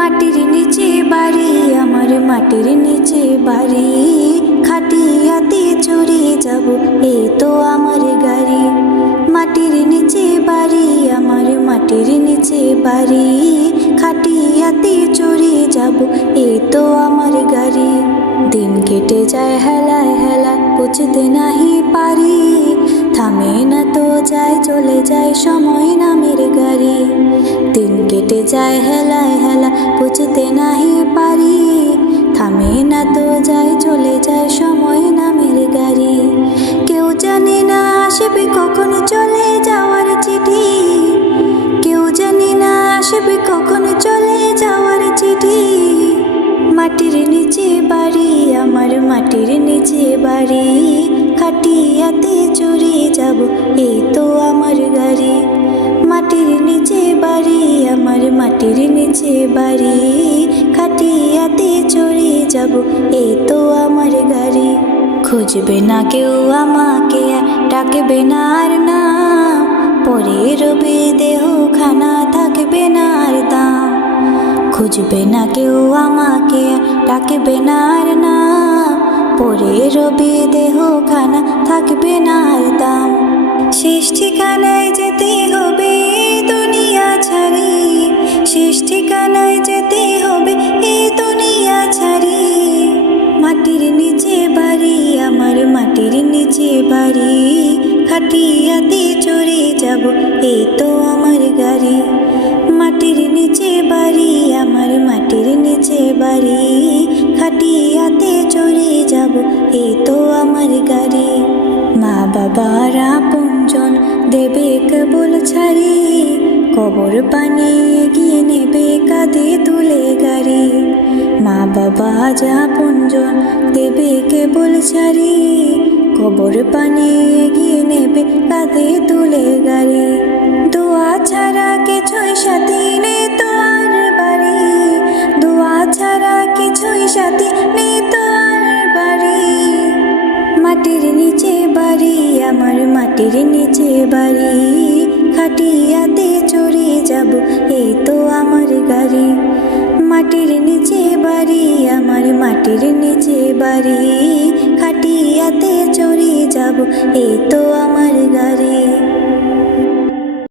মাটির নিচে বাড়ি আমার, মাটির নিচে বাড়ি, খাটিয়াতে চড়ে যাব এই তো আমার গাড়ি। মাটির নিচে বাড়ি আমার, মাটির নিচে বাড়ি, খাটিয়াতে চড়ে যাব এই তো আমার গাড়ি। দিন কেটে যায় হেলায় হেলায়, বুঝতে নাহি পারি, থামে না তো যায় চলে যায় সময় নামের গাড়ি। দিন কেটে যায় হেলায় হেলা, বুঝতে নাহি পারি, থামে না তো যায় চলে যায় সময় নামের গাড়ি। কেউ জানে না আসবে কখন চলে যাওয়ার চিঠি, কেউ জানে না আসবে কখন চলে যাওয়ার চিঠি। মাটির নিচে বাড়ি আমার, মাটির নিচে বাড়ি, খাটিয়াতে চড়ে যাব এই তো আমার গাড়ি। মাটির নিচে বাড়ি আমার, মাটির নিচে বাড়ি, খাটিয়াতে চড়ে যাব এই তো আমার গাড়ি। খুঁজবে না কেউ আমাকে, ডাকবে না আর নাম, পরে রবে দেহ খানা থাকবে না আর দাম। খুঁজবে না কেউ আমাকে, ডাকবে না আর নাম, পরে রবে দেহ খানা থাকবে না আর দাম। শেষ ঠিকানায় যেতে হবে দুনিয়া ছাড়ি, শেষ ঠিকানায় যেতে হবে এই দুনিয়া ছাড়ি। মাটির নিচে বাড়ি আমার, মাটির নিচে বাড়ি, খাটিয়াতে চড়ে যাব এই তো আমার গাড়ি। মাটির নিচে বাড়ি আমার, মাটির নিচে বাড়ি, খাটিয়াতে চড়ে যাব এই তো আমার গাড়ি। মা বাবার আপনজন দেবে কেবল ছাড়ি, কবর পানি এগিয়ে নেবে কাঁধে তুলে গাড়ি। মা বাবা আপনজন দেবে কেবল ছাড়ি, কবর পানি এগিয়ে নেবে কাঁধে তুলে গাড়ি। দোয়া ছাড়া কিছুই সাথী নেই তো আর বাড়ি, দোয়া ছাড়া কিছুই সাথী নেই তো আর বাড়ি। মাটির নিচে বাড়ি আমার, মাটির নিচে বাড়ি, খাটিয়াতে চড়ে যাব এই তো আমার গাড়ি। মাটির নিচে বাড়ি আমার, মাটির নিচে বাড়ি, খাটিয়াতে চড়ে যাব এই তো আমার গাড়ি।